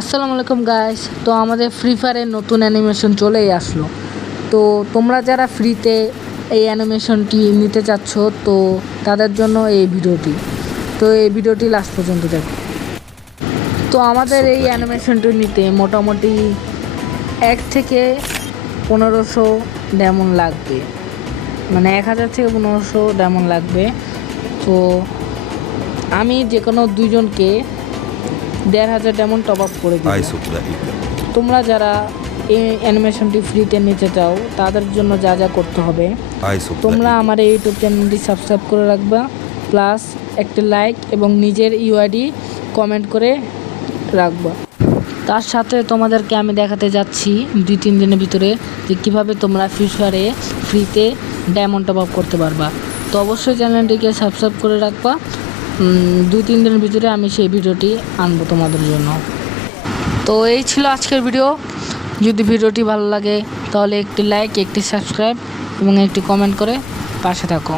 আসসালামু আলাইকুম গাইস। তো আমাদের ফ্রি ফায়ারের নতুন অ্যানিমেশন চলেই আসলো। তো তোমরা যারা ফ্রিতে এই অ্যানিমেশনটি নিতে চাচ্ছ তো তাদের জন্য এই ভিডিওটি লাস্ট পর্যন্ত দেখো। তো আমাদের এই অ্যানিমেশনটি নিতে মোটামুটি 1 থেকে 1500 ডায়মন্ড লাগবে, মানে 1000 থেকে 1500 ডায়মন্ড লাগবে। তো আমি যে কোনো দুইজনকে 1500 ডায়মন্ড টপ আপ করে দিই। তোমরা যারা এই অ্যানিমেশনটি ফ্রিতে নিতে চাও তাদের জন্য যা যা করতে হবে, তোমরা আমার এই ইউটিউব চ্যানেলটি সাবস্ক্রাইব করে রাখবা, প্লাস একটি লাইক এবং নিজের ইউআইডি কমেন্ট করে রাখবা। তার সাথে তোমাদেরকে আমি দেখাতে যাচ্ছি 2-3 দিনের ভিতরে যে কীভাবে তোমরা ফ্রি ফায়ারে ফ্রিতে ডায়মন্ড টপ আপ করতে পারবা। তো অবশ্যই চ্যানেলটিকে সাবস্ক্রাইব করে রাখবা। 2-3 দিনের ভিতরে আমি সেই ভিডিওটি আনবো তোমাদের জন্য। তো এই ছিল আজকের ভিডিও। যদি ভিডিওটি ভালো লাগে তাহলে একটি লাইক, একটি সাবস্ক্রাইব এবং একটি কমেন্ট করে পাশে থাকো।